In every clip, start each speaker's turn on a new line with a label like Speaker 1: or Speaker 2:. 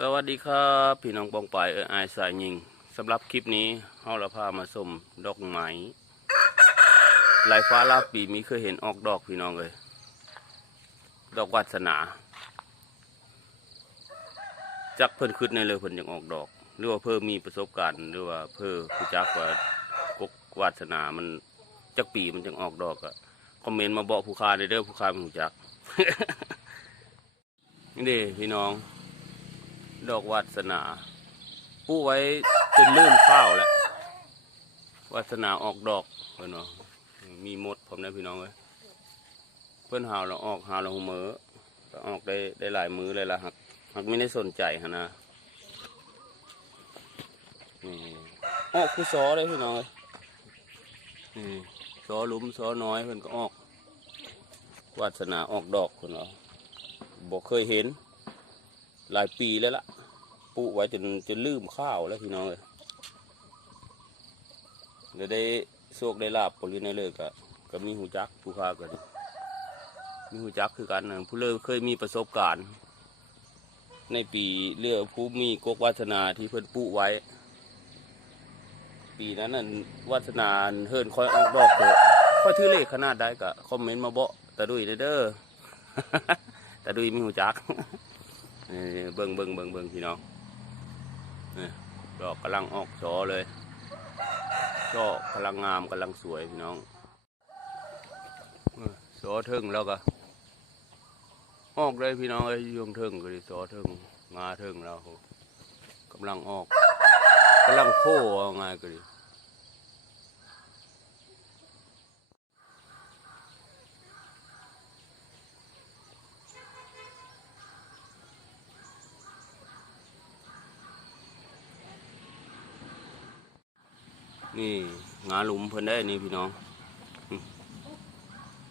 Speaker 1: สวัสดีครับพี่น้องปองปายเอออสายยิงสำหรับคลิปนี้เฮาละพามาชมดอกไม้ลายฟ้าลาบปีมีเคยเห็นออกดอกพี่น้องเลยดอกวัสนา จักเพิ่นขึ้นในเลยเพิ่นยังออกดอก หรือว่าเพิ่มมีประสบการณ์หรือว่าเพิ่มผู้จักว่ากกวาสนามันจักปีมันจึงออกดอกอะคอมเมนต์มาบอกผู้ค้าได้เด้อผู้ค้าผู้จักนี่พี่น้อง ดอกวาสนาปูไว้จนลืมข้าวแล้ววาสนาออกดอกเพื่อนเนาะมีมดผมนะพี่น้องเลยเพื่อนหาวเราออกหาวเราหมือก็ออกได้ได้หลายมือเลยละหักหักไม่ได้สนใจฮะนะนี่ออกคือซอเลยพี่น้องเลยนี่ซอลุมซอน้อยเพื่อนก็ออกวาสนาออกดอกคนเนาะบอกเคยเห็น หลายปีแล้วล่ะปลูกไว้จนจนลืมข้าวแล้วพี่น้องเลยเดี๋ยวได้โชคได้ลาบผลในเลยก็ก็มีหูจักผู้ค้าก็ดีมีหูจักคือกันนะผู้เลิเคยมีประสบการณ์ ในปีเรือผู้มีกกวัฒนาที่เพิ่นปลูกไว้ ปีนั้นน่ะวัฒนาเฮิรนคอยออกดอกเถอะค่อยถือเลขขนาดได้ก็คอมเมนต์มาบอกตาดุยเด้อแตาดุยมีหูจัก เบิ่งเบิ่งเบิ่งเบิ่งพี่น้องดอกกำลังออกช่อเลยช่อกำลังงามกำลังสวยพี่น้องช่อเทิงแล้วก็ออกเลยพี่น้องเอ้ยยุงเทิงก็ดิช่อเทิงงาเทิงแล้วกำลังออกกำลังโผล่เอาไงก็ดิ นี่งาหลุมเพิ่นได้นี่พี่น้อง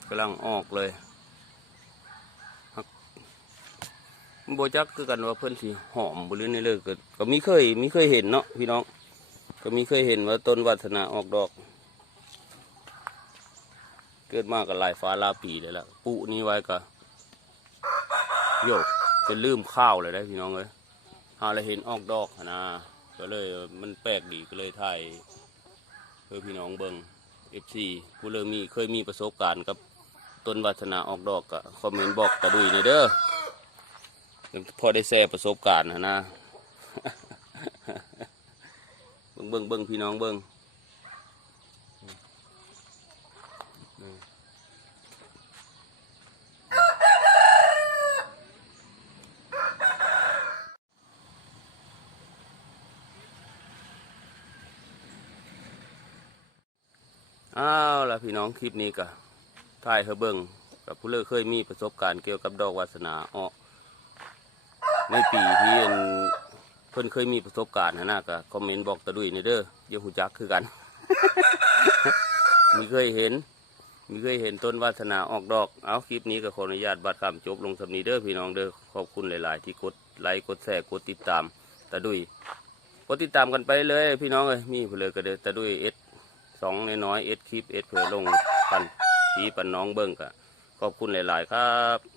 Speaker 1: กำลังออกเลยฮักโบจักคือกันว่าเพิ่นสิหอมบ่หรือในเลยก็ก็มีเคยมีเคยเห็นเนาะพี่น้อง ก็มีเคยเห็นว่าต้นวัฒนาออกดอก เกิดมากกับลายฟ้าลาปีเลยล่ะปุนี้ไว้ก็โยกจะลืมข้าวเลยได้พี่น้องเลยหาเลยเห็นออกดอกนะก็เลยมันแปลกดีก็เลยถ่าย พื่อพี่น้องเบิงเอฟซีผู้เริ่มมีเคยมีประสบการณ์กับต้นวัฒนาออกดอกกะคอมเมนต์บอกตะดุยในอยเด้อพอได้แชร์ประสบการณ์นะนะเบิ้งเบิ้งเบิ้งพี่น้องเบิ้ง อ้าวล่ะพี่น้องคลิปนี้ก็ถ่ายเฮเบิงกับผู้เลิกเคยมีประสบการณ์เกี่ยวกับดอกวาสนาออกในปีที่อันเพิ่นเคยมีประสบการณ์นะนะก็คอมเมนต์บอกตะดุยในอยเด้อเยหูจักคือกัน มีเคยเห็น มีเคยเห็นต้นวาสนาออกดอก เอาคลิปนี้ก็ขออนุญาตบัดคำจบลงสำนีเด้อพี่น้องเด้อขอบคุณหลาย ๆ ที่กดไลค์กดแชร์กดติดตามตะดุยกดติดตามกันไปเลย พี่น้องเอ้ยมีเพื่อเลยก็เด้อตะดุยเอส สองน้อยๆเอสคลิปเอสเผื่อลงปันพีปันน้องเบิ้งกะขอบคุณหลาย ๆ ครับ